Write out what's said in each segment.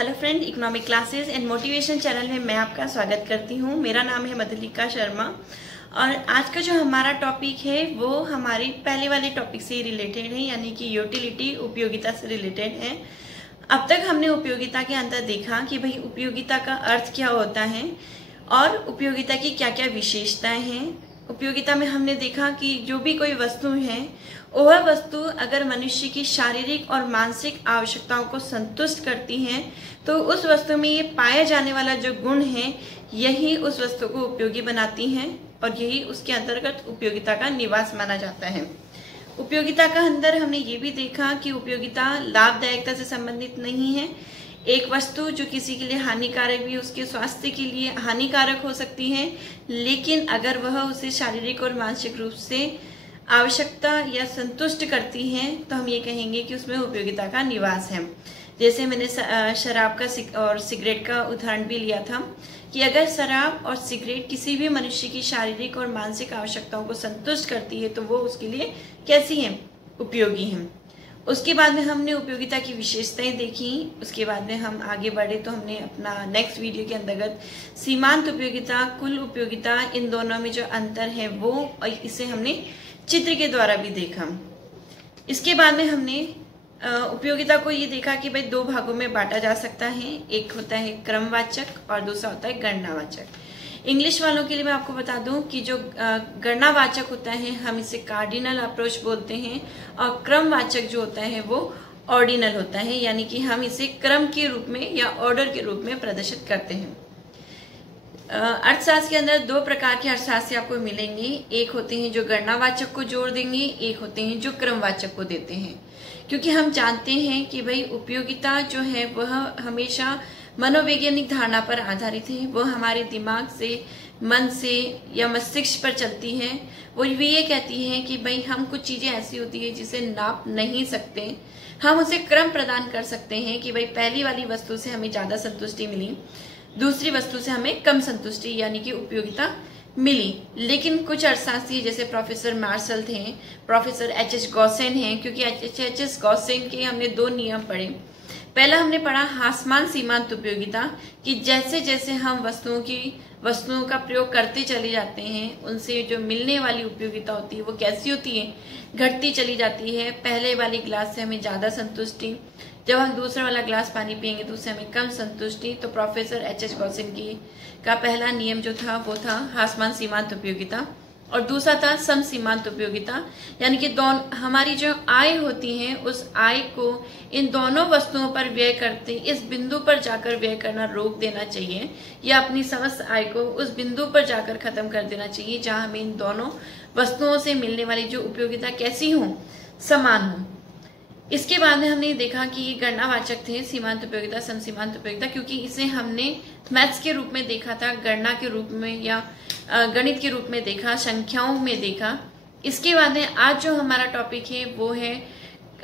Hello friend, economic classes and motivation channel में मैं आपका स्वागत करती हूँ। मेरा नाम है मधुलिका शर्मा और आज का जो हमारा टॉपिक है वो हमारी पहले वाले टॉपिक से रिलेटेड है, यानी कि यूटिलिटी, उपयोगिता से रिलेटेड है। अब तक हमने उपयोगिता के अंदर देखा कि भाई उपयोगिता का अर्थ क्या होता है और उपयोगिता की क्या क्या विशेषताएं हैं। उपयोगिता में हमने देखा कि जो भी कोई वस्तु है वह वस्तु अगर मनुष्य की शारीरिक और मानसिक आवश्यकताओं को संतुष्ट करती है तो उस वस्तु में ये पाया जाने वाला जो गुण है यही उस वस्तु को उपयोगी बनाती हैं और यही उसके अंतर्गत उपयोगिता का निवास माना जाता है। उपयोगिता का अंदर हमने ये भी देखा कि उपयोगिता लाभदायकता से संबंधित नहीं है। एक वस्तु जो किसी के लिए हानिकारक भी उसके स्वास्थ्य के लिए हानिकारक हो सकती है, लेकिन अगर वह उसे शारीरिक और मानसिक रूप से आवश्यकता या संतुष्ट करती है तो हम ये कहेंगे कि उसमें उपयोगिता का निवास है। जैसे मैंने शराब का और सिगरेट का उदाहरण भी लिया था कि अगर शराब और सिगरेट किसी भी मनुष्य की शारीरिक और मानसिक आवश्यकताओं को संतुष्ट करती है तो वो उसके लिए कैसी है, उपयोगी है। उसके बाद में हमने उपयोगिता की विशेषताएं देखी। उसके बाद में हम आगे बढ़े तो हमने अपना नेक्स्ट वीडियो के अंतर्गत सीमांत उपयोगिता, कुल उपयोगिता, इन दोनों में जो अंतर है वो इसे हमने चित्र के द्वारा भी देखा। इसके बाद में हमने उपयोगिता को ये देखा कि भाई दो भागों में बांटा जा सकता है। एक होता है क्रमवाचक और दूसरा होता है गणनावाचक। इंग्लिश वालों के लिए मैं आपको बता दूं कि जो गणनावाचक होता है हम इसे कार्डिनल अप्रोच बोलते हैं और क्रमवाचक जो होता है वो ऑर्डिनल होता है, यानी कि हम इसे क्रम के रूप में या ऑर्डर के रूप में प्रदर्शित करते हैं। अर्थशास्त्र के अंदर दो प्रकार के अर्थशास्त्र आपको मिलेंगे। एक होते हैं जो गणनावाचक को जोड़ देंगे, एक होते हैं जो क्रमवाचक को देते हैं। क्योंकि हम जानते हैं कि भाई उपयोगिता जो है वह हमेशा मनोवैज्ञानिक धारणा पर आधारित है। वो हमारे दिमाग से, मन से या मस्तिष्क पर चलती है। वो भी ये कहती है कि भाई हम कुछ चीजें ऐसी होती है जिसे नाप नहीं सकते, हम उसे क्रम प्रदान कर सकते हैं कि भाई पहली वाली वस्तु से हमें ज्यादा संतुष्टि मिली, दूसरी वस्तु से हमें कम संतुष्टि यानी कि उपयोगिता मिली। लेकिन कुछ अर्थशास्त्री जैसे प्रोफेसर मार्शल थे, प्रोफेसर एच गॉसेन हैं, क्योंकि एच गॉसेन के हमने दो नियम पढ़े। पहला हमने पढ़ा हासमान सीमांत उपयोगिता कि जैसे जैसे हम वस्तुओं का प्रयोग करते चले जाते हैं उनसे जो मिलने वाली उपयोगिता होती है वो कैसी होती है, घटती चली जाती है। पहले वाली गिलास से हमें ज्यादा संतुष्टि, जब हम दूसरा वाला गिलास पानी पियेंगे तो उससे हमें कम संतुष्टि। तो प्रोफेसर एच गॉसेन का पहला नियम जो था वो था हासमान सीमांत उपयोगिता और दूसरा था सम सीमांत उपयोगिता, यानी कि हमारी जो आय होती है उस आय को इन दोनों वस्तुओं पर व्यय करते इस बिंदु पर जाकर व्यय करना रोक देना चाहिए या अपनी समस्त आय को उस बिंदु पर जाकर खत्म कर देना चाहिए जहां हमें इन दोनों वस्तुओं से मिलने वाली जो उपयोगिता कैसी हो, समान हो। इसके बाद में हमने देखा कि ये गणनावाचक थे, सीमांत उपयोगिता, सम सीमांत उपयोगिता, क्योंकि इसे हमने मैथ्स के रूप में देखा था, गणना के रूप में या गणित के रूप में देखा, संख्याओं में देखा। इसके बाद में आज जो हमारा टॉपिक है वो है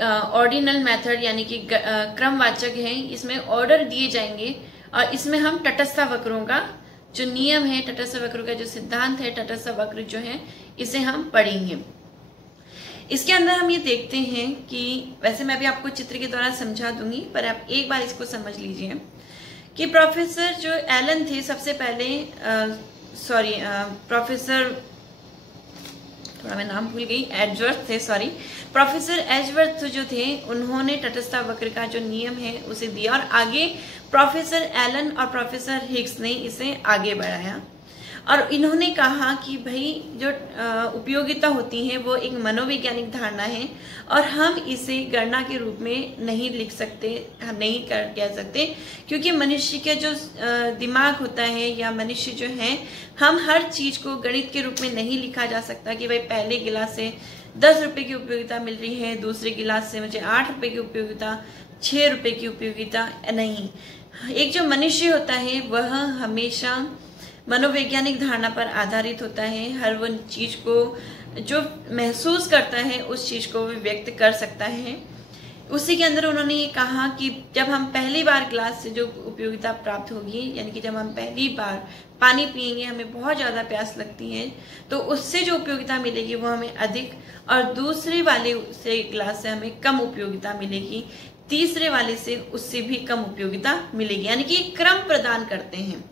ऑर्डिनल मेथड, यानी कि क्रमवाचक है। इसमें ऑर्डर दिए जाएंगे और इसमें हम तटस्थ वक्रों का जो नियम है, तटस्थ वक्रों का जो सिद्धांत है, तटस्थ वक्र जो है इसे हम पढ़ेंगे। इसके अंदर हम ये देखते हैं कि वैसे मैं भी आपको चित्र के द्वारा समझा दूंगी पर आप एक बार इसको समझ लीजिए कि प्रोफेसर जो एलन थे सबसे पहले प्रोफेसर, थोड़ा मैं नाम भूल गई, एजवर्थ थे, प्रोफेसर एजवर्थ जो थे उन्होंने तटस्थ वक्र का जो नियम है उसे दिया और आगे प्रोफेसर एलन और प्रोफेसर हिग्स ने इसे आगे बढ़ाया और इन्होंने कहा कि भाई जो उपयोगिता होती है वो एक मनोवैज्ञानिक धारणा है और हम इसे गणना के रूप में नहीं लिख सकते, हम नहीं कह सकते, क्योंकि मनुष्य का जो दिमाग होता है या मनुष्य जो है, हम हर चीज को गणित के रूप में नहीं लिखा जा सकता कि भाई पहले गिलास से 10 रुपए की उपयोगिता मिल रही है, दूसरे गिलास से मुझे 8 रुपए की उपयोगिता, 6 रुपए की उपयोगिता नहीं। एक जो मनुष्य होता है वह हमेशा मनोवैज्ञानिक धारणा पर आधारित होता है। हर वो चीज को जो महसूस करता है उस चीज को भी व्यक्त कर सकता है। उसी के अंदर उन्होंने ये कहा कि जब हम पहली बार ग्लास से जो उपयोगिता प्राप्त होगी, यानी कि जब हम पहली बार पानी पिएंगे, हमें बहुत ज्यादा प्यास लगती है तो उससे जो उपयोगिता मिलेगी वो हमें अधिक और दूसरे वाले से ग्लास से हमें कम उपयोगिता मिलेगी। तीसरे वाले से उससे भी कम उपयोगिता मिलेगी, यानी कि क्रम प्रदान करते हैं।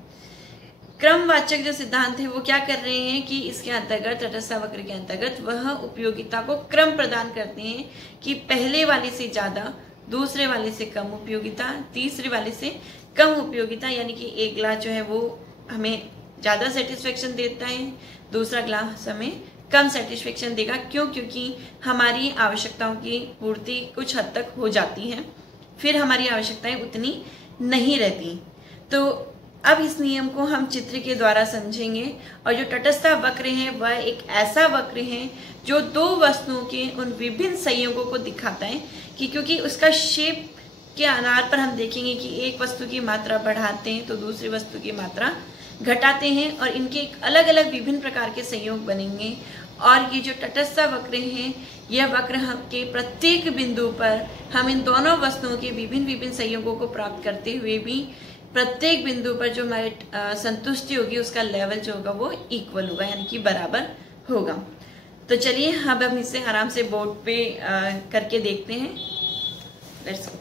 क्रमवाचक जो सिद्धांत है वो क्या कर रहे हैं कि इसके अंतर्गत, तटस्थता वक्र के अंतर्गत, वह उपयोगिता को क्रम प्रदान करते हैं कि पहले वाले से ज्यादा, दूसरे वाले से कम उपयोगिता, तीसरे वाले से कम उपयोगिता, यानी कि एक ग्लास जो है वो हमें ज्यादा सेटिस्फेक्शन देता है, दूसरा ग्लास हमें कम सेटिस्फेक्शन देगा। क्यों? क्योंकि हमारी आवश्यकताओं की पूर्ति कुछ हद तक हो जाती है, फिर हमारी आवश्यकताएं उतनी नहीं रहती। तो अब इस नियम को हम चित्र के द्वारा समझेंगे। और जो तटस्थता वक्र है वह एक ऐसा वक्र है जो दो वस्तुओं के उन विभिन्न संयोगों को दिखाता है कि क्योंकि उसका शेप के आधार पर हम देखेंगे कि एक वस्तु की मात्रा बढ़ाते हैं तो दूसरी वस्तु की मात्रा घटाते हैं, और इनके एक अलग अलग विभिन्न प्रकार के संयोग बनेंगे। और ये जो तटस्थता वक्र है, यह वक्र के प्रत्येक बिंदु पर हम इन दोनों वस्तुओं के विभिन्न विभिन्न संयोगों को प्राप्त करते हुए भी प्रत्येक बिंदु पर जो हमारी संतुष्टि होगी उसका लेवल जो होगा वो इक्वल होगा, यानी कि बराबर होगा। तो चलिए अब हम इसे आराम से बोर्ड पे करके देखते हैं। Let's go.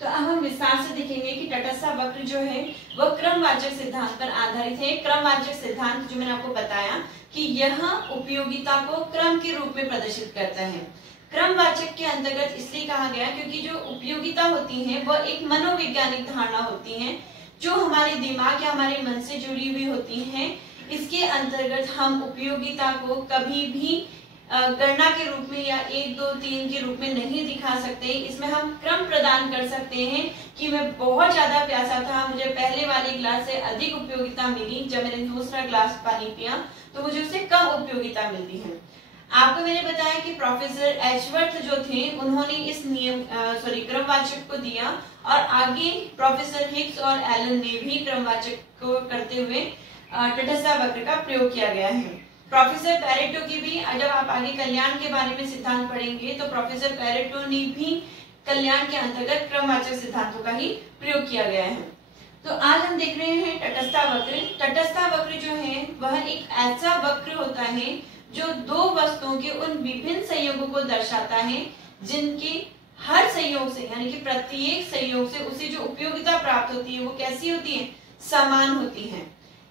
तो अब हम विस्तार से देखेंगे कि तटस्थता वक्र जो है वह क्रमवाचक सिद्धांत पर आधारित है। क्रमवाचक सिद्धांत जो मैंने आपको बताया कि यह उपयोगिता को क्रम के रूप में प्रदर्शित करता है। क्रमवाचक के अंतर्गत इसलिए कहा गया क्योंकि जो उपयोगिता होती है वह एक मनोवैज्ञानिक धारणा होती है जो हमारे दिमाग या हमारे मन से जुड़ी हुई होती है। इसके अंतर्गत हम उपयोगिता को कभी भी गणना के रूप में या 1, 2, 3 के रूप में नहीं दिखा सकते। इसमें हम क्रम प्रदान कर सकते हैं कि मैं बहुत ज्यादा प्यासा था, मुझे पहले वाले गिलास से अधिक उपयोगिता मिली, जब मैंने दूसरा गिलास पानी पिया तो मुझे उससे कम उपयोगिता मिलती है। आपको मैंने बताया कि प्रोफेसर एचवर्थ जो थे उन्होंने इस नियम क्रमवाचक को दिया, और आगे प्रोफेसर हिग्स और एलन ने भी क्रमवाचक को करते हुए तटस्थता वक्र का प्रयोग किया गया है। प्रोफेसर पेरेटो की भी, जब आप आगे कल्याण के बारे में सिद्धांत पढ़ेंगे तो प्रोफेसर पेरेटो ने भी कल्याण के अंतर्गत क्रमवाचक सिद्धांतों का ही प्रयोग किया गया है। तो आज हम देख रहे हैं तटस्थता वक्र। तटस्थता वक्र जो है वह एक ऐसा वक्र होता है जो दो वस्तुओं के उन विभिन्न संयोगों को दर्शाता है जिनके हर संयोग से, यानी कि प्रत्येक संयोग से उसे जो उपयोगिता प्राप्त होती है वो कैसी होती है? समान होती है।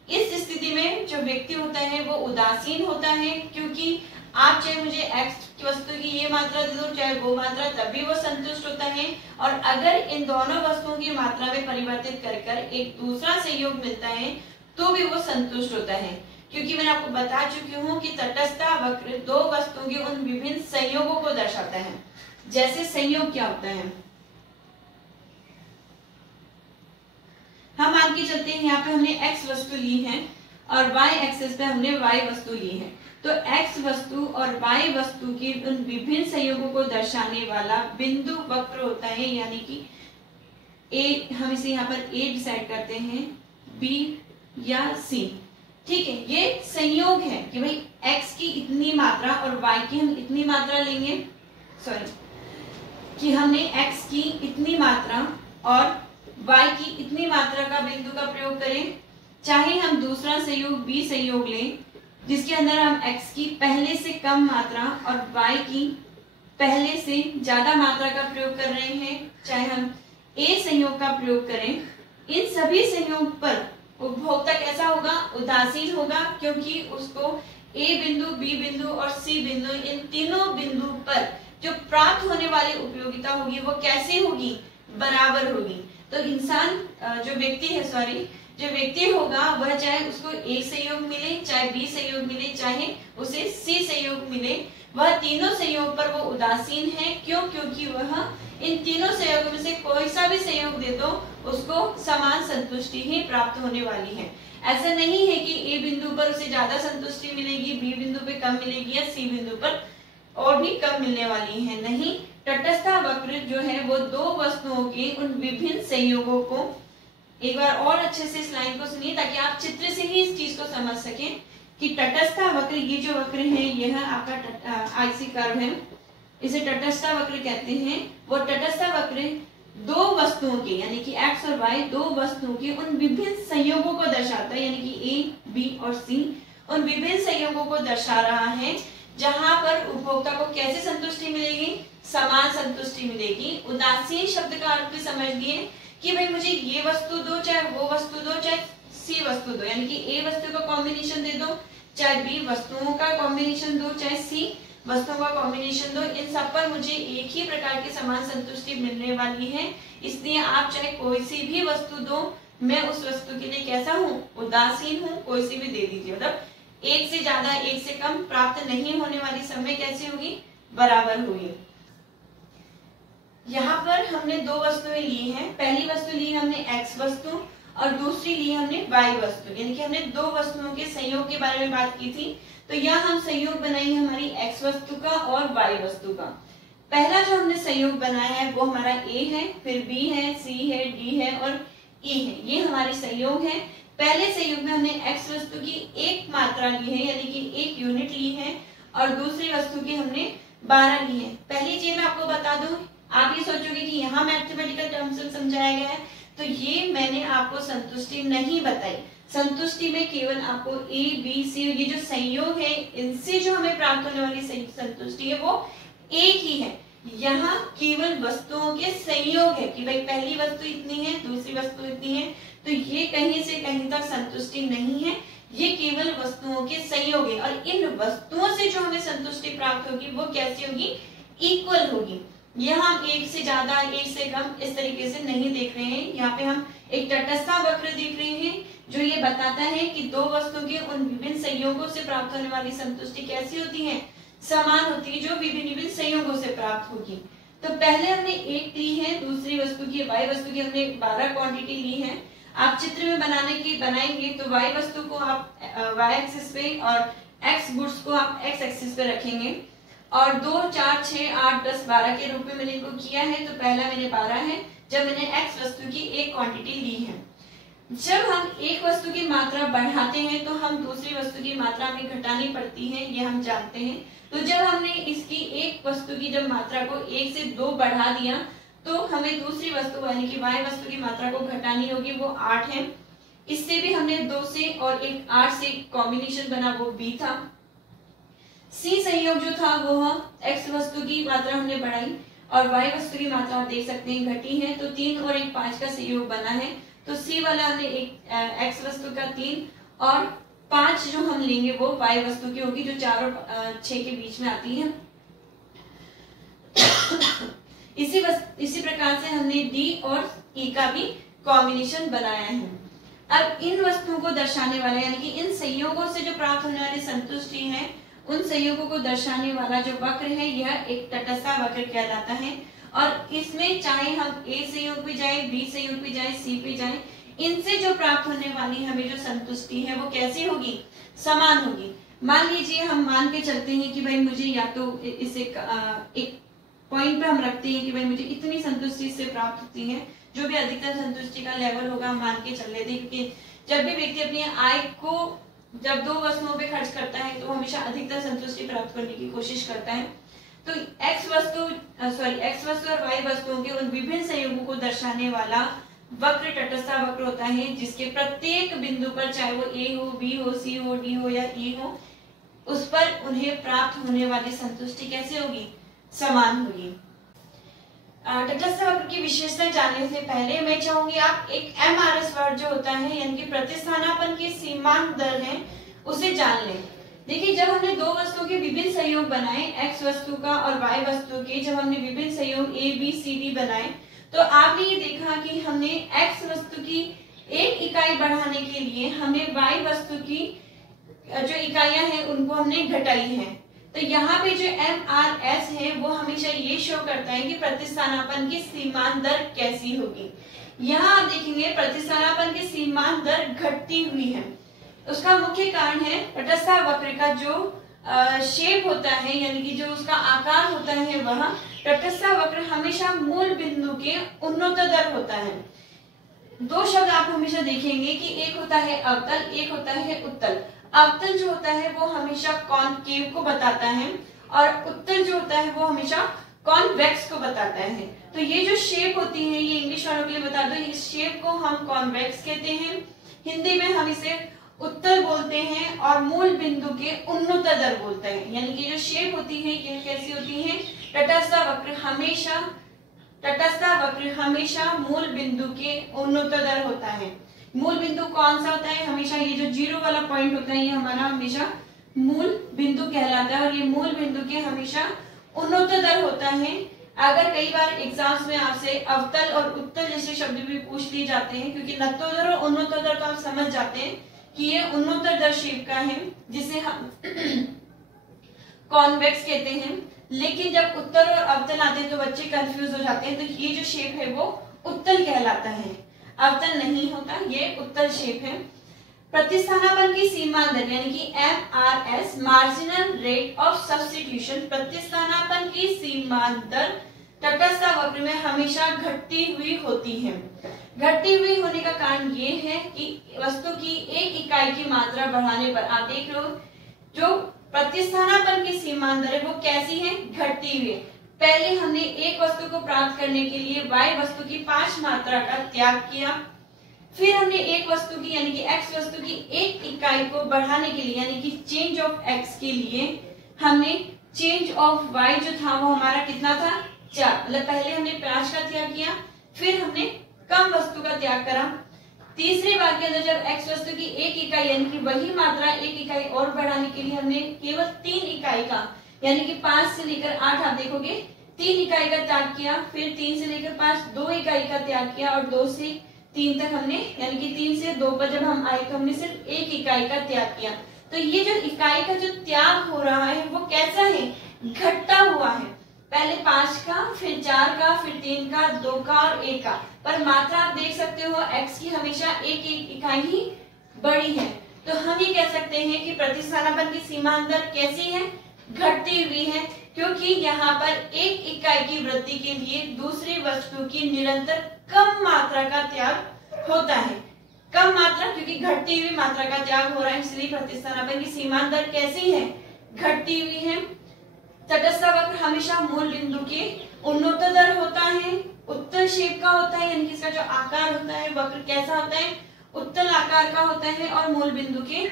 इस स्थिति में जो व्यक्ति होता है वो उदासीन होता है, क्योंकि आप चाहे मुझे एक्स वस्तु की ये मात्रा दे दो चाहे वो मात्रा, तब भी वो संतुष्ट होता है। और अगर इन दोनों वस्तुओं की मात्रा में परिवर्तित कर एक दूसरा संयोग मिलता है तो भी वो संतुष्ट होता है, क्योंकि मैंने आपको बता चुकी हूँ कि तटस्थता वक्र दो वस्तुओं के उन विभिन्न संयोगों को दर्शाता है। जैसे संयोग क्या होता है, हम मान के चलते हैं यहाँ पे हमने x वस्तु ली है और y एक्सिस पे हमने y वस्तु ली है। तो x वस्तु और y वस्तु के उन विभिन्न संयोगों को दर्शाने वाला बिंदु वक्र होता है, यानी कि a, हम इसे यहाँ पर a डिसाइड करते हैं, b या c। ठीक है, ये संयोग है कि भाई x की इतनी मात्रा और y की हम इतनी मात्रा लेंगे, कि हमने x की इतनी मात्रा और y की इतनी मात्रा का बिंदु का प्रयोग करें। चाहे हम दूसरा संयोग b संयोग लें जिसके अंदर हम x की पहले से कम मात्रा और y की पहले से ज्यादा मात्रा का प्रयोग कर रहे हैं, चाहे हम a संयोग का प्रयोग करें, इन सभी संयोग पर उपभोक्ता कैसा होगा? उदासीन होगा, क्योंकि उसको a बिंदु, b बिंदु और c बिंदु, इन तीनों बिंदु पर जो प्राप्त होने वाली उपयोगिता होगी वो कैसे होगी? बराबर होगी। तो इंसान जो व्यक्ति होगा वह चाहे उसको a संयोग मिले, चाहे b संयोग मिले, चाहे उसे c संयोग मिले, वह तीनों संयोग पर वो उदासीन है। क्यों? क्योंकि वह इन तीनों संयोगों में से कोई सा भी संयोग दे दो उसको समान संतुष्टि ही प्राप्त होने वाली है। ऐसा नहीं है कि a बिंदु पर उसे ज्यादा संतुष्टि मिलेगी, b बिंदु पे कम मिलेगी या c बिंदु पर और भी कम मिलने वाली है। नहीं, तटस्थता वक्र जो है वो दो वस्तुओं के उन विभिन्न संयोगों को, एक बार और अच्छे से इस लाइन को सुनिए ताकि आप चित्र से ही इस चीज को समझ सकें कि तटस्थता वक्र, ये जो वक्र है यह आपका आईसी कर्व है, इसे तटस्थता वक्र कहते हैं। वो तटस्थता वक्र दो वस्तुओं के, यानी कि x और y, दो वस्तुओं के उन विभिन्न संयोगों को दर्शाता है, यानी कि a, b और c उन विभिन्न संयोगों को दर्शा रहा है जहां पर उपभोक्ता को कैसे संतुष्टि मिलेगी, समान संतुष्टि मिलेगी। उदासीन शब्द का अर्थ भी समझ लिए कि भाई मुझे ये वस्तु दो, चाहे वो वस्तु दो, चाहे सी वस्तु दो, यानी कि ए वस्तु का कॉम्बिनेशन दे दो, चाहे बी वस्तुओं का कॉम्बिनेशन दो, चाहे सी वस्तुओं का कॉम्बिनेशन दो, इन सब पर मुझे एक ही प्रकार की समान संतुष्टि मिलने वाली है। इसलिए आप चाहे कोई सी भी वस्तु दो, मैं उस वस्तु के लिए कैसा हूँ, उदासीन हूँ, कोई सी भी दे दीजिए। मतलब एक से ज्यादा एक से कम प्राप्त नहीं होने वाली समय कैसी होगी, बराबर होगी। यहाँ पर हमने दो वस्तुएं ली हैं। पहली वस्तु ली हमने x वस्तु और दूसरी ली हमने y वस्तु, यानी कि हमने दो वस्तुओं के संयोग के बारे में बात की थी। तो यहाँ हम संयोग बनाई है हमारी x वस्तु का और y वस्तु का। पहला जो हमने संयोग बनाया है वो हमारा a है, फिर b है, c है, d है और e है, ये हमारे संयोग है। पहले संयोग में हमने x वस्तु की एक मात्रा ली है, यानी कि एक यूनिट ली है, और दूसरी वस्तु की हमने 12 ली है। पहली चीज मैं आपको बता दूं, आप ये सोचोगे कि यहाँ मैथमेटिकल टर्म्स में समझाया गया है, तो ये मैंने आपको संतुष्टि नहीं बताई। संतुष्टि में केवल आपको ए बी सी, ये जो संयोग है इनसे जो हमें प्राप्त होने वाली संतुष्टि है वो एक ही है। यहाँ केवल वस्तुओं के संयोग है कि भाई पहली वस्तु इतनी है, दूसरी वस्तु इतनी है, तो ये कहीं से कहीं तक संतुष्टि नहीं है, ये केवल वस्तुओं के संयोग है। और इन वस्तुओं से जो हमें संतुष्टि प्राप्त होगी वो कैसी होगी, इक्वल होगी। यहाँ हम एक से ज्यादा एक से कम इस तरीके से नहीं देख रहे हैं, यहाँ पे हम एक तटस्थ वक्र देख रहे हैं जो ये बताता है कि दो वस्तुओं के उन विभिन्न संयोगों से प्राप्त होने वाली संतुष्टि कैसी होती है, समान होती है, जो विभिन्न विभिन्न संयोगों से प्राप्त होगी। तो पहले हमने एक ली है, दूसरी वस्तु की y वस्तु की हमने 12 क्वांटिटी ली है। आप चित्र में बनाएंगे तो y वस्तु को आप y एक्सिस पे और x गुड्स को आप x एक्सिस पे रखेंगे, और 2, 4, 6, 8, 10, 12 के रूप में मैंने इनको किया है। तो पहला मैंने 12 है जब मैंने x वस्तु की एक क्वांटिटी ली है। जब हम एक वस्तु की मात्रा बढ़ाते हैं तो हम दूसरी वस्तु की मात्रा में घटानी पड़ती है, ये हम जानते हैं। तो जब हमने इसकी एक वस्तु की जब मात्रा को 1 से 2 बढ़ा दिया तो हमें दूसरी वस्तु यानी कि y वस्तु की मात्रा को घटानी होगी, वो 8 है। इससे भी हमने 2 से और एक 8 से कॉम्बिनेशन बना, वो b था। C संयोग जो था वो x वस्तु की मात्रा हमने बढ़ाई और y वस्तु की मात्रा आप देख सकते हैं घटी है, तो 3 और एक 5 का संयोग बना है। तो C वाला हमने एक x वस्तु का 3 और 5 जो हम लेंगे वो y वस्तु की होगी, जो 4 और 6 के बीच में आती है। इसी प्रकार से हमने D और E का भी कॉम्बिनेशन बनाया है। अब इन वस्तुओं को दर्शाने वाला यानी कि इन संयोगों से जो प्राप्त होने वाली संतुष्टि है, उन संयोगों को दर्शाने वाला जो वक्र है यह एक तटस्थ वक्र कहलाता है। और इसमें चाहे हम A संयोग पे जाए, B संयोग पे जाए, C पे जाए, इनसे जो प्राप्त होने वाली हमें जो संतुष्टि है वो कैसी होगी, समान होगी। मान लीजिए हम मान के चलते हैं कि भाई मुझे या तो इसे एक पॉइंट पे हम रखते हैं कि भाई मुझे इतनी संतुष्टि इससे प्राप्त होती है, जो भी अधिकतम संतुष्टि का लेवल होगा हम मान के चल लेते हैं, क्योंकि जब भी व्यक्ति अपनी आय को जब दो वस्तुओं पे खर्च करता है तो हमेशा अधिकतम संतुष्टि प्राप्त करने की कोशिश करता है। तो x वस्तु और y वस्तुओं के उन विभिन्न संयोगों को दर्शाने वाला वक्र तटस्थ वक्र होता है, जिसके प्रत्येक बिंदु पर चाहे वो A हो, B हो, C हो, D हो या E हो, उस पर उन्हें प्राप्त होने वाली संतुष्टि कैसे होगी, समान होगी। तटस्थ वक्र की विशेषता जानने से पहले मैं चाहूंगी आप एक MRS वर्ड जो होता है यानी कि प्रतिस्थानापन की सीमांत दर है उसे जान लें। देखिए जब हमने दो वस्तुओं के विभिन्न संयोग बनाए, x वस्तु का और y वस्तु के, जब हमने विभिन्न संयोग A B C D बनाए तो आपने ये देखा कि हमने x वस्तु की एक इकाई बढ़ाने के लिए हमने y वस्तु की जो इकाइयां हैं उनको हमने घटाई है। तो यहाँ पे जो MRS है वो हमेशा ये शो करता है कि प्रतिस्थानापन की सीमांत दर कैसी होगी। यहाँ आप देखेंगे प्रतिस्थानापन की सीमांत दर घटती हुई है। उसका मुख्य कारण है तटस्थ वक्र का जो शेप होता है यानी कि जो उसका आकार होता है, वह तटस्थ वक्र हमेशा मूल बिंदु के उन्नतोत्तर होता है। दो शब्द आप हमेशा देखेंगे कि एक होता है अवतल, एक होता है उत्तल। अवतल जो होता है वो हमेशा कॉनकेव को बताता है और उत्तल जो होता है वो हमेशा कॉन्वेक्स को बताता है। तो ये जो शेप होती है, ये इंग्लिश वालों के लिए बता दो, इस शेप को हम कॉन्वेक्स कहते हैं। हिंदी में हम इसे उत्तल बोलते हैं और मूल बिंदु के उन्नतदर बोलते हैं। यानी कि जो शेप होती है ये कैसी होती है, तटस्थ वक्र हमेशा मूल बिंदु के उन्नतदर होता है। मूल बिंदु कौन सा होता है, हमेशा ये जो जीरो वाला पॉइंट होता है ये हमारा हमेशा मूल बिंदु कहलाता है और ये मूल बिंदु के हमेशा उन्नतदर होता है। अगर कई बार एग्जाम्स में आपसे अवतल और उत्तल जैसे शब्द भी पूछ लिए जाते हैं, क्योंकि नत्तोदर और उन्नतोदर तो आप समझ जाते हैं कि ये उन्नतोदर शेप का है जिसे हम कॉन्वेक्स कहते हैं। लेकिन जब उत्तल और अवतल आते हैं तो बच्चे कंफ्यूज हो जाते हैं, तो ये जो शेप है वो उत्तल कहलाता है, अवतल नहीं होता, ये उत्तल शेप है। प्रतिस्थानापन की सीमांतर यानी कि MRS marginal rate of substitution, प्रतिस्थानापन की सीमांतर तटस्थ वक्र में हमेशा घटती हुई होती है। घटती हुई होने का कारण ये है कि वस्तु की एक इकाई की मात्रा बढ़ाने पर, आप देख रहे हो जो प्रतिस्थानापन की सीमांतर है वो कैसी है, घटती हुई। पहले हमने एक वस्तु को प्राप्त करने के लिए y वस्तु की 5 मात्रा का त्याग किया, फिर हमने एक वस्तु की यानी कि x वस्तु की एक इकाई को बढ़ाने के लिए यानी कि चेंज ऑफ x के लिए हमने चेंज ऑफ y जो था वो हमारा कितना था, 4। मतलब पहले हमने 5 का त्याग किया, फिर हमने कम वस्तु का त्याग करा। तीसरी बार के अंदर जब x वस्तु की एक इकाई यानी कि वही मात्रा एक इकाई और बढ़ाने के लिए हमने केवल 3 इकाई का यानी कि 5 से लेकर 8 आप देखोगे 3 इकाई का त्याग किया, फिर 3 से लेकर 5 2 इकाई का त्याग किया और 2 से 3 तक हमने यानी कि 3 से 2 पर जब हम आए तो हमने सिर्फ एक इकाई का त्याग किया। तो ये जो इकाई का जो त्याग हो रहा है वो कैसा है, घटता हुआ है। पहले 5 का, फिर 4 का, फिर 3 का, 2 का और 1 का, पर मात्रा आप देख सकते हो x की हमेशा एक इकाई ही बड़ी है। तो हम ये कह सकते हैं कि प्रतिस्थानापन की सीमांतर कैसी है, घटती हुई है, क्योंकि यहाँ पर एक इकाई की वृद्धि के लिए दूसरी वस्तु की निरंतर कम मात्रा का त्याग होता है। कम मात्रा क्योंकि घटती हुई मात्रा का त्याग हो रहा है, इसलिए प्रतिस्थानापन की सीमांतर कैसी है, घटती हुई है। तटस्थ वक्र हमेशा मूल बिंदु के उन्नतदर होता है, उत्तल शेप का होता है, यानी कि इसका जो आकार होता है वक्र कैसा होता है, उत्तल आकार का होता है और मूल बिंदु के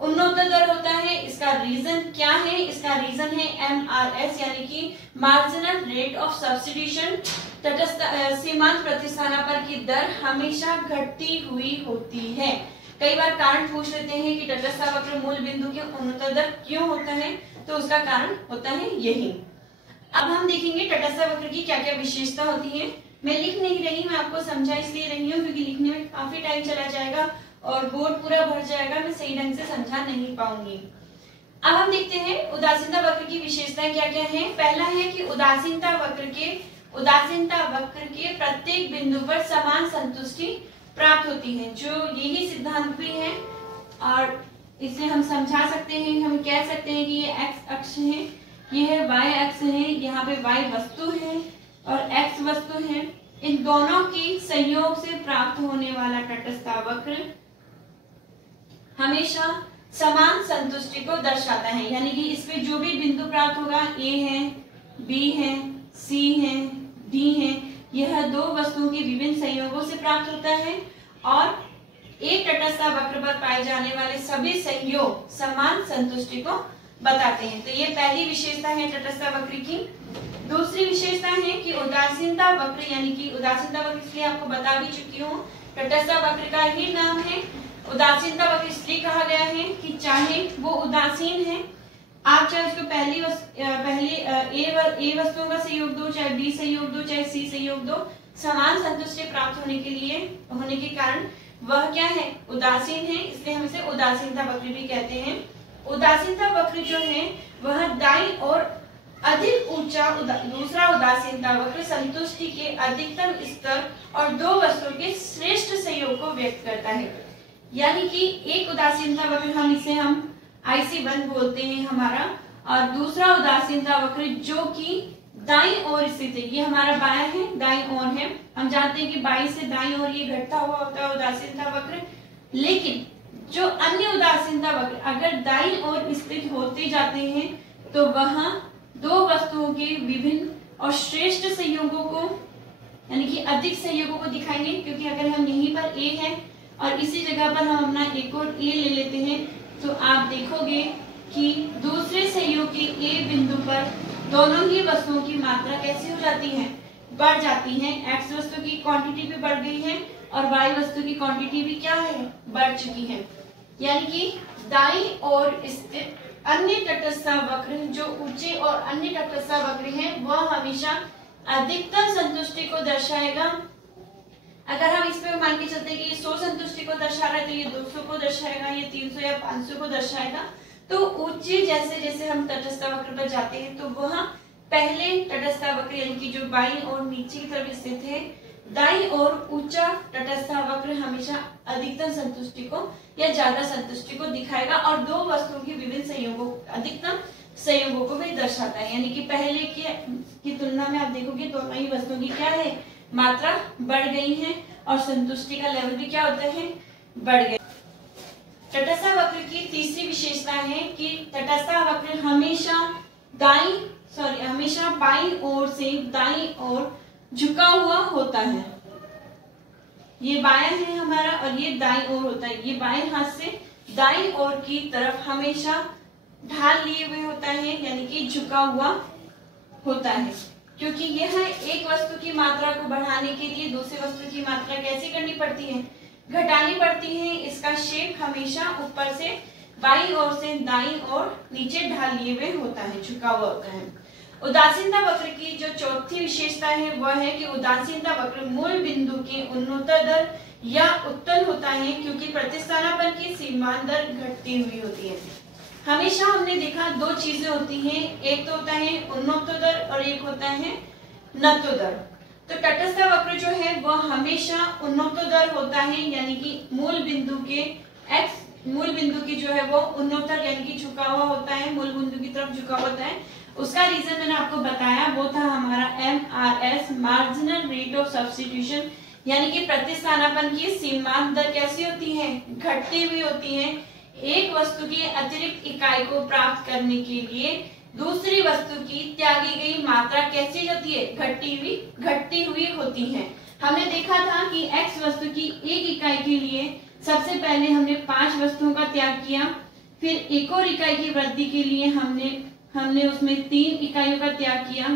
उन्नतदर होता है। इसका रीजन क्या है, इसका रीजन है MRS यानी कि मार्जिनल रेट ऑफ सब्स्टिट्यूशन। तटस्थ सीमांत प्रतिस्थानापन की दर हमेशा घटती हुई होती है। कई बार कारण पूछ लेते हैं कि तटस्थ वक्र मूल बिंदु के उन्नतदर क्यों होता है, तो उसका कारण होता है यही। अब हम देखेंगे तटस्थ वक्र की क्या क्या विशेषता होती है। मैं लिख नहीं रही, मैं आपको समझा इसलिए रही हूँ क्योंकि लिखने में काफी टाइम चला जाएगा और बोर्ड पूरा भर जाएगा, मैं सही ढंग से समझा नहीं पाऊंगी। अब हम देखते हैं उदासीनता वक्र की विशेषताएं क्या क्या है। पहला है कि उदासीनता वक्र के प्रत्येक बिंदु पर समान संतुष्टि प्राप्त होती है, जो यही सिद्धांत भी है और इसे हम समझा सकते हैं। हम कह सकते हैं कि ये x अक्ष है, ये है y अक्ष है, यहाँ पे y वस्तु है और x वस्तु है। इन दोनों के संयोग से प्राप्त होने वाला तटस्थ वक्र हमेशा समान संतुष्टि को दर्शाता है, यानी कि इस पे जो भी बिंदु प्राप्त होगा A है, B है, C है, D है, यह दो वस्तुओं के विभिन्न संयोगों से प्राप्त होता है और एक तटस्थ वक्र पर पाए जाने वाले सभी संयोग समान संतुष्टि को बताते हैं। तो ये पहली विशेषता है तटस्थ वक्र की। दूसरी विशेषता है कि उदासीनता वक्र, यानी कि उदासीनता वक्र इसलिए आपको बता भी चुकी हूँ, तटस्थ वक्र का ही नाम है। उदासीनता वक्र इसलिए कहा गया है कि चाहे वो उदासीन है, आप चाहे उसको पहले ए वस्तुओं का सहयोग दो, चाहे बी सहयोग दो, चाहे सी सहयोग दो, समान संतुष्टि प्राप्त होने के कारण वह क्या है, उदासीन है, इसलिए हम इसे उदासीनता वक्र भी कहते हैं। उदासीनता वक्र जो है वह दाईं और अधिक ऊंचा दूसरा उदासीनता वक्र संतुष्टि के अधिकतम स्तर और दो वस्तुओं के श्रेष्ठ सहयोग को व्यक्त करता है। यानी कि एक उदासीनता वक्र हम IC1 बोलते हैं हमारा, और दूसरा उदासीनता वक्र जो कि दाईं ओर स्थित है, ये हमारा बायां है, दाईं ओर है। हम जानते हैं कि बाईं से दाईं ओर ये घटता हुआ होता है उदासीनता वक्र। लेकिन जो अन्य उदासीनता वक्र अगर दाईं ओर स्थित होते जाते हैं तो वहां दो वस्तुओं के विभिन्न और श्रेष्ठ संयोगों को यानी कि अधिक संयोगों को दिखाएंगे, क्योंकि अगर हम यहीं पर A है और इसी जगह पर हम अपना एक और ए ले लेते हैं, तो आप देखोगे कि दूसरे संयोग के ए बिंदु पर दोनों ही वस्तुओं की मात्रा कैसी हो जाती है, बढ़ जाती है। एक्स वस्तु की क्वांटिटी भी बढ़ गई है और वाई वस्तु की क्वांटिटी भी क्या है, बढ़ चुकी है। यानी कि दाईं ओर स्थित अन्य तटस्थ वक्र जो ऊंचे और अन्य तटस्थ वक्र है वह हमेशा अधिकतम संतुष्टि को दर्शाएगा। अगर हम इस पे मान के चलते हैं कि 100 संतुष्टि को दर्शा रहा है तो ये 200 को दर्शाएगा, ये 300 या 500 को दर्शाएगा। तो ऊंचे जैसे जैसे हम तटस्थ वक्र पर जाते हैं तो वह पहले तटस्थ वक्र यानी कि जो बाईं और नीचे की तरफ स्थित है, दाईं और ऊंचा तटस्थ वक्र हमेशा अधिकतम संतुष्टि को या ज्यादा संतुष्टि को दिखाएगा और दो वस्तुओं के विभिन्न संयोगों, अधिकतम संयोगों को भी दर्शाता है। यानी कि पहले की तुलना में आप देखोगे दोनों ही वस्तुओं की क्या है, मात्रा बढ़ गई है और संतुष्टि का लेवल भी क्या होता है, बढ़ गया। तटस्थ वक्र की तीसरी विशेषता है कि तटस्थ वक्र हमेशा बाईं ओर से दाईं ओर झुका हुआ होता है। ये बायां है हमारा और ये दाईं ओर होता है। ये बाएं हाथ से दाईं ओर की तरफ हमेशा ढाल लिए हुए होता है, यानी कि झुका हुआ होता है। क्योंकि यह एक वस्तु की मात्रा को बढ़ाने के लिए दूसरी वस्तु की मात्रा कैसे करनी पड़ती है, घटानी पड़ती है। इसका शेप हमेशा ऊपर से बाईं ओर से दाईं ओर नीचे ढाल लिए हुए होता है, झुका हुआ होता है। उदासीनता वक्र की जो चौथी विशेषता है वह है कि उदासीनता वक्र मूल बिंदु के उन्नतोत्तर या उत्तल होता है, क्योंकि प्रतिस्थापन की सीमांत दर घटती हुई होती है। हमेशा हमने देखा दो चीजें होती हैं, एक तो होता है उन्नतोत्तर और एक होता है नतोदर। तो तटस्थ वक्र जो है वह हमेशा उन्नतोत्तर होता है, यानी कि मूल बिंदु की जो है वो उन्नतोत्तर यानी कि झुका हुआ होता है, मूल बिंदु की तरफ झुका होता है। उसका रीजन मैंने आपको बताया, वो था हमारा MRS marginal rate of substitution, यानी कि प्रतिस्थापन की सीमांत दर कैसी होती है, घटती हुई होती है। एक वस्तु की अतिरिक्त इकाई को प्राप्त करने के लिए दूसरी वस्तु की त्यागी गई मात्रा कैसी होती है, घटती हुई होती है। हमने देखा था कि X वस्तु की एक इकाई के लिए सबसे पहले हमने 5 वस्तुओं का त्याग किया, फिर एक और इकाई की वृद्धि के लिए हमने उसमें 3 इकाइयों का त्याग किया,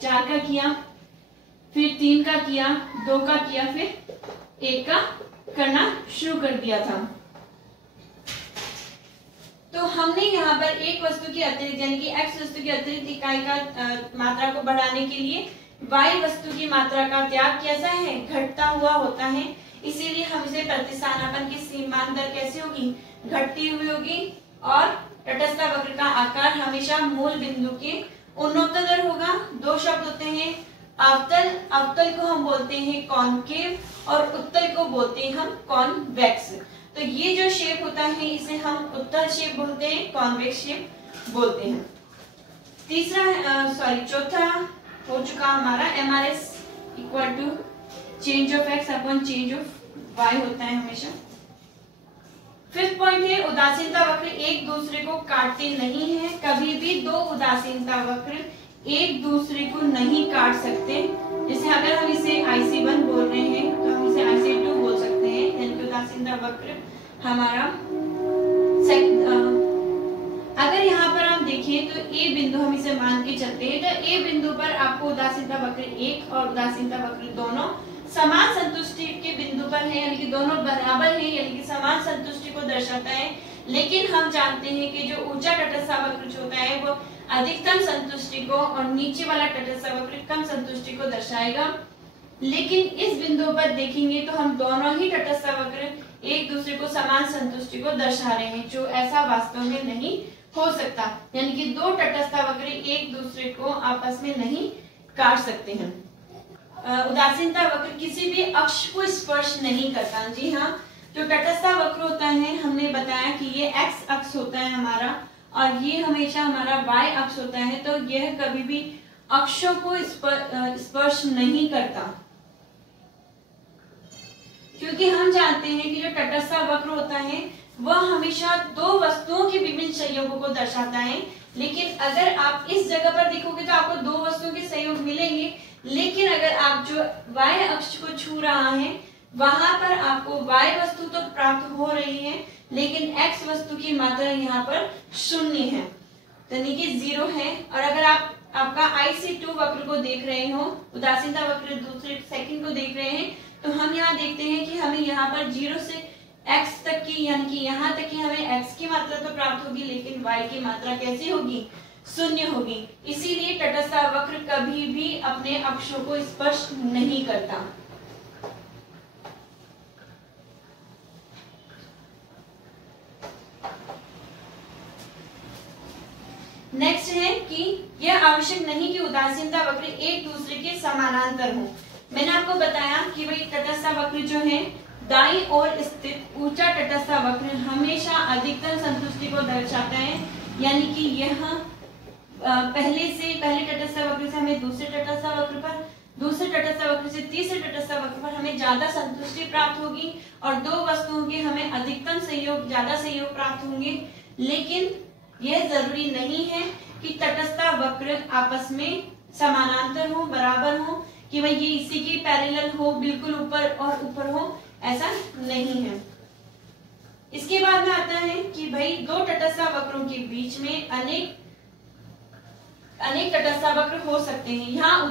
4 का किया, फिर 3 का किया, 2 का किया, फिर 1 का करना शुरू कर दिया था। तो हमने यहाँ पर एक वस्तु की अतिरिक्त यानी कि X वस्तु की अतिरिक्त इकाई का मात्रा को बढ़ाने के लिए Y वस्तु की मात्रा का त्याग कैसा है, घटता हुआ होता है। इसीलिए हम इसे प्रतिस्थापन की सीमांत दर कैसी होगी, घटती हुई होगी। और तटस्थ वक्र का आकार हमेशा मूल बिंदु के उन्नतोत्तर होगा। दो शब्द होते हैं, अवतल को हम बोलते हैं कॉनकेव और उत्तल को बोलते हैं हम कॉन्वेक्स। तो ये जो शेप होता है इसे हम उत्तल शेप बोलते हैं, कॉन्वेक्स शेप बोलते हैं। चौथा हो चुका हमारा MRS equal to change of X upon change of Y होता है हमेशा। 5th पॉइंट है उदासीनता वक्र एक दूसरे को काटते नहीं है। कभी भी दो उदासीनता वक्र एक दूसरे को नहीं काट सकते। जैसे अगर हम इसे IC1 बोल रहे हैं तो हम इसे IC2 बोल सकते हैं, यानी कि उदासीनता वक्र हमारा अगर यहाँ पर हम देखें तो A बिंदु हम इसे मान के चलते हैं, तो A बिंदु पर आपको उदासीनता वक्र 1 और उदासीनता वक्र दोनों समान संतुष्टि के बिंदु पर है, यानी कि दोनों बराबर है, यानी कि समान संतुष्टि को दर्शाता है। लेकिन हम जानते हैं कि जो ऊंचा तटस्थ वक्र जो होता है वो अधिकतम संतुष्टि को और नीचे वाला तटस्थ वक्र कम संतुष्टि को दर्शाएगा। लेकिन इस बिंदु पर देखेंगे तो हम दोनों ही तटस्थ वक्र एक दूसरे को समान संतुष्टि को दर्शा रहे हैं, जो ऐसा वास्तव में नहीं हो सकता। यानी कि दो तटस्थ वक्र एक दूसरे को आपस में नहीं काट सकते हैं। उदासीनता वक्र किसी भी अक्ष को स्पर्श नहीं करता। जी हाँ, जो तटस्थ वक्र होता है हमने बताया कि ये X अक्ष होता है हमारा और ये हमेशा हमारा Y अक्ष होता है, तो यह कभी भी अक्षों को स्पर्श नहीं करता, क्योंकि हम जानते हैं कि जो तटस्थ वक्र होता है वह हमेशा दो वस्तुओं के विभिन्न संयोगों को दर्शाता है। लेकिन अगर आप इस जगह पर देखोगे तो आपको दो वस्तुओं के संयोग मिलेंगे, लेकिन अगर आप जो Y अक्ष को छू रहा है वहां पर आपको y वस्तु तो प्राप्त हो रही है, लेकिन x वस्तु की मात्रा यहाँ पर शून्य है, यानी कि 0 है। और अगर आप आपका IC2 वक्र को देख रहे हो, उदासीनता वक्र दूसरे सेकंड को देख रहे हैं, तो हम यहाँ देखते हैं कि हमें यहाँ पर 0 से x तक की, यानी कि यहाँ तक की हमें x की मात्रा तो प्राप्त होगी, लेकिन y की मात्रा कैसी होगी, शून्य होगी। इसीलिए तटस्थ वक्र कभी भी अपने अक्षों को स्पर्श नहीं करता। नेक्स्ट है कि यह आवश्यक नहीं कि उदासीनता वक्र एक दूसरे के समानांतर हो। मैंने आपको बताया कि भाई तटस्थ वक्र जो है दाईं ओर स्थित ऊंचा तटस्थ वक्र हमेशा अधिकतम संतुष्टि को दर्शाता है, यानी कि यह पहले तटस्थ वक्र से हमें दूसरे तटस्थ वक्र पर, दूसरे तटस्थ वक्र से तीसरे तटस्थ वक्र पर हमें ज्यादा संतुष्टि प्राप्त होगी और दो वस्तुओं के हमें अधिकतम सहयोग, ज्यादा सहयोग प्राप्त होंगे। लेकिन यह जरूरी नहीं है कि तटस्थ वक्र आपस में समानांतर हो, बराबर हो, कि भाई ये इसी के पैरेलल हो, बिल्कुल ऊपर और ऊपर हो, ऐसा नहीं है। इसके बाद में आता है कि भाई दो तटस्थ वक्रों के बीच में अनेक तटस्थ वक्र हो सकते हैं। यहाँ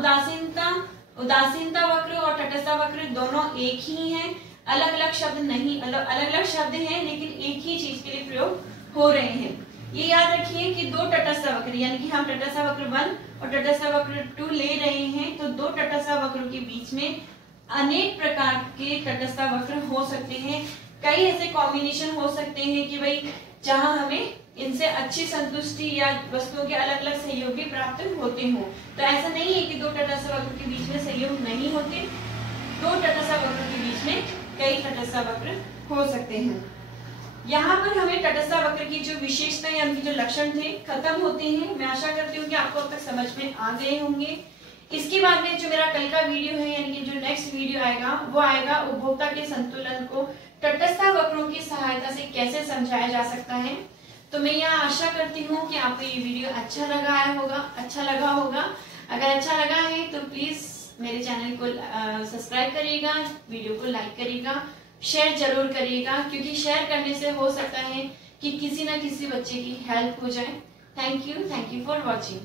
उदासीनता वक्र और तटस्थ वक्र दोनों एक ही हैं, अलग अलग शब्द नहीं, अलग अलग शब्द हैं, लेकिन एक ही चीज के लिए प्रयोग हो रहे हैं। ये याद रखिए कि दो तटस्थ वक्र, यानी कि हम तटस्थ वक्र 1 और तटस्थ वक्र 2 ले रहे हैं, तो दो तटस्थ वक्रों के बीच में अनेक प्रकार के तटस्थ वक्र हो सकते हैं। कई ऐसे कॉम्बिनेशन हो सकते हैं कि भाई जहां हमें इनसे अच्छी संतुष्टि या वस्तुओं के अलग अलग सहयोग भी प्राप्त होते हो। तो ऐसा नहीं है कि दो तटस्थ वक्र के बीच में सहयोग नहीं होते, दो तटस्थ वक्र के बीच में कई तटस्थ वक्र हो सकते हैं। यहाँ पर हमें तटस्थ वक्र की जो विशेषता यानी कि जो लक्षण थे खत्म होते हैं। मैं आशा करती हूँ कि आपको अब तक समझ में आ गए होंगे। इसके बाद में जो मेरा कल का वीडियो है, यानी कि जो नेक्स्ट वीडियो आएगा, वो आएगा उपभोक्ता के संतुलन को तटस्थ वक्रों की सहायता से कैसे समझाया जा सकता है। तो मैं यहाँ आशा करती हूँ कि आपको ये वीडियो अच्छा लगा होगा। अगर अच्छा लगा है तो प्लीज मेरे चैनल को सब्सक्राइब करिएगा, वीडियो को लाइक करिएगा, शेयर जरूर करिएगा, क्योंकि शेयर करने से हो सकता है कि किसी ना किसी बच्चे की हेल्प हो जाए। Thank you for watching.